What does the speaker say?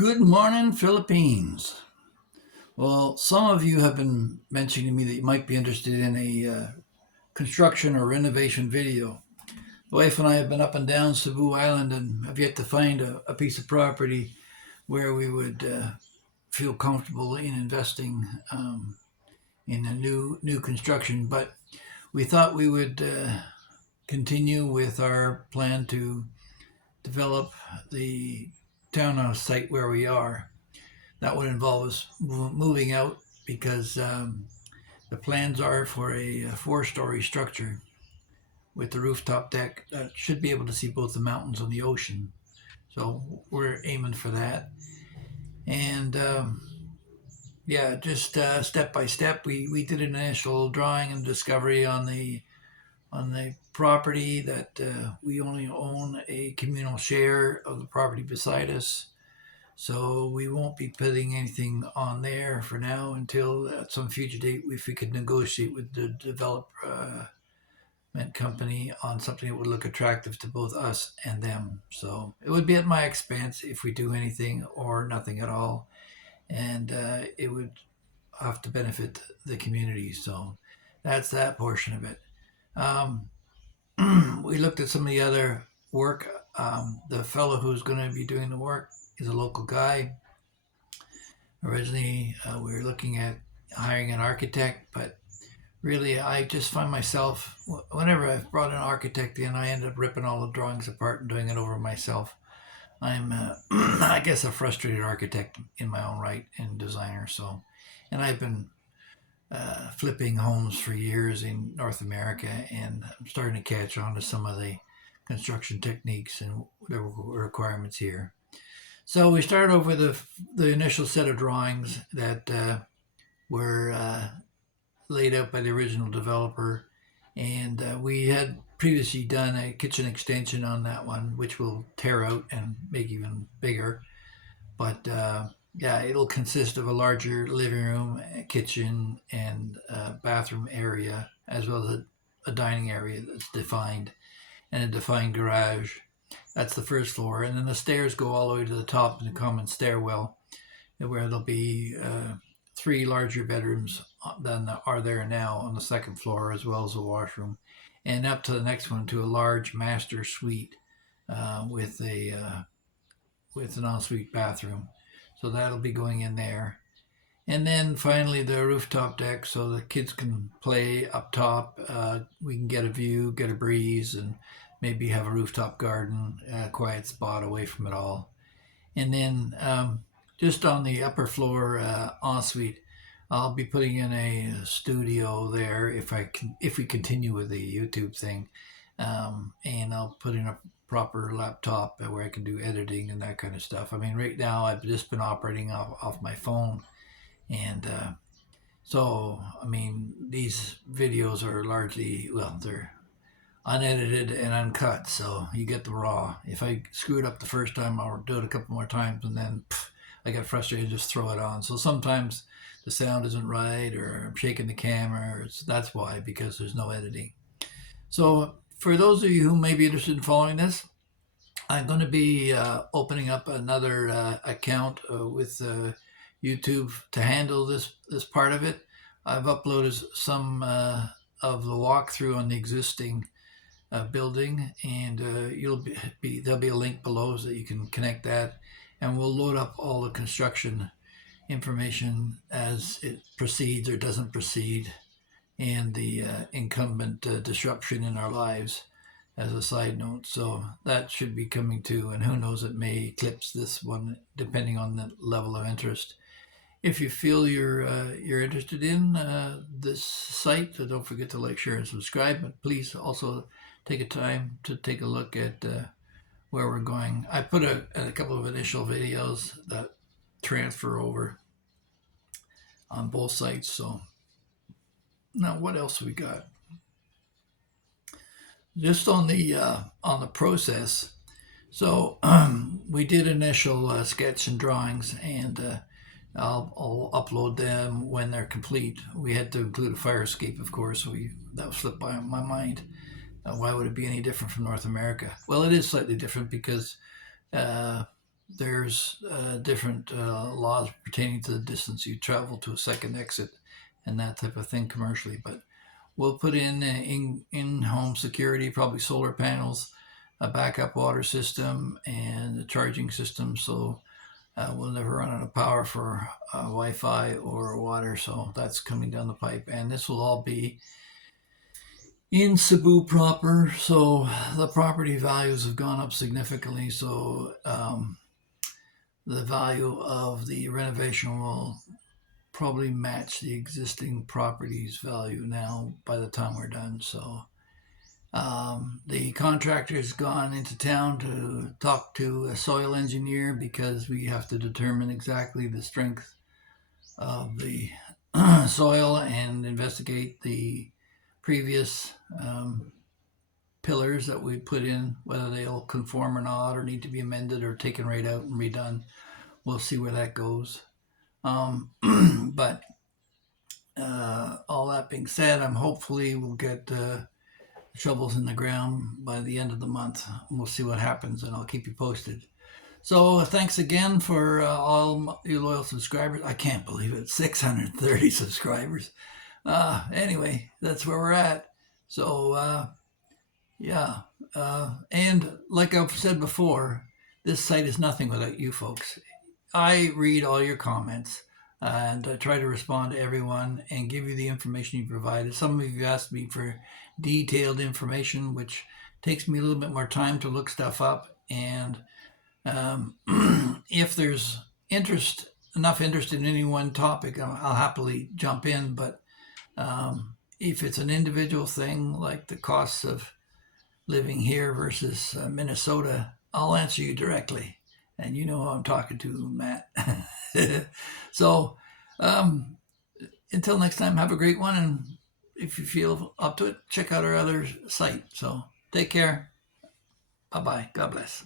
Good morning, Philippines. Well, some of you have been mentioning to me that you might be interested in a construction or renovation video. The wife and I have been up and down Cebu Island and have yet to find a piece of property where we would feel comfortable in investing in a new construction. But we thought we would continue with our plan to develop the townhouse site where we are. That would involve us moving out because the plans are for a four-story structure with the rooftop deck that should be able to see both the mountains and the ocean. So we're aiming for that. And yeah, just step by step, we did an initial drawing and discovery on the property that we only own a communal share of the property beside us. So we won't be putting anything on there for now until at some future date if we could negotiate with the development company on something that would look attractive to both us and them. So it would be at my expense if we do anything or nothing at all, and it would have to benefit the community. So that's that portion of it. Um, we looked at some of the other work. The fellow who's going to be doing the work is a local guy. Originally, we were looking at hiring an architect, but really, I just find myself, whenever I've brought an architect in, I end up ripping all the drawings apart and doing it over myself. I'm, I guess, a frustrated architect in my own right and designer. So, and I've been flipping homes for years in North America, and I'm starting to catch on to some of the construction techniques and the requirements here. So we started off with the initial set of drawings that were laid out by the original developer, and we had previously done a kitchen extension on that one, which we'll tear out and make even bigger. But yeah, it'll consist of a larger living room, a kitchen, and a bathroom area, as well as a dining area that's defined, and a defined garage. That's the first floor, and then the stairs go all the way to the top in the common stairwell, where there'll be three larger bedrooms than are there now on the second floor, as well as a washroom, and up to the next one to a large master suite with an ensuite bathroom. So that'll be going in there. And then finally the rooftop deck, so the kids can play up top. We can get a view, get a breeze, and maybe have a rooftop garden, a quiet spot away from it all. And then just on the upper floor ensuite, I'll be putting in a studio there if we continue with the YouTube thing, and I'll put in a proper laptop where I can do editing and that kind of stuff. I mean, right now I've just been operating off my phone, and so I mean these videos are largely, well, they're unedited and uncut, so you get the raw. If I screw it up the first time, I'll do it a couple more times, and then I get frustrated and just throw it on. So sometimes the sound isn't right, or I'm shaking the camera. That's why, because there's no editing. So for those of you who may be interested in following this, I'm going to be opening up another account with YouTube to handle this part of it. I've uploaded some of the walkthrough on the existing building, and there'll be a link below so that you can connect that, and we'll load up all the construction information as it proceeds or doesn't proceed, and the incumbent disruption in our lives as a side note. So that should be coming too, and who knows, it may eclipse this one depending on the level of interest. If you feel you're interested in this site, so don't forget to like, share, and subscribe. But please also take a time to take a look at where we're going. I put a couple of initial videos that transfer over on both sites. So now, what else we got? Just on the process. So we did initial sketch and drawings, and I'll upload them when they're complete. We had to include a fire escape, of course. That slipped by my mind. Why would it be any different from North America? Well, it is slightly different because there's different laws pertaining to the distance you travel to a second exit and that type of thing commercially. But we'll put in home security, probably solar panels, a backup water system, and a charging system. So we'll never run out of power for Wi-Fi or water. So that's coming down the pipe, and this will all be in Cebu proper. So the property values have gone up significantly. So the value of the renovation will probably match the existing property's value now by the time we're done. So the contractor's gone into town to talk to a soil engineer because we have to determine exactly the strength of the soil and investigate the previous pillars that we put in, whether they'll conform or not, or need to be amended or taken right out and redone. We'll see where that goes. But all that being said, I'm hopefully we'll get shovels in the ground by the end of the month. We'll see what happens, and I'll keep you posted. So thanks again for all you loyal subscribers. I can't believe it, 630 subscribers. Anyway, that's where we're at. So yeah, and like I've said before, this site is nothing without you folks. I read all your comments and I try to respond to everyone and give you the information you provided. Some of you asked me for detailed information, which takes me a little bit more time to look stuff up. And if there's enough interest in any one topic, I'll happily jump in. But if it's an individual thing, like the costs of living here versus Minnesota, I'll answer you directly. And you know who I'm talking to, Matt. So until next time, have a great one. And if you feel up to it, check out our other site. So take care. Bye-bye. God bless.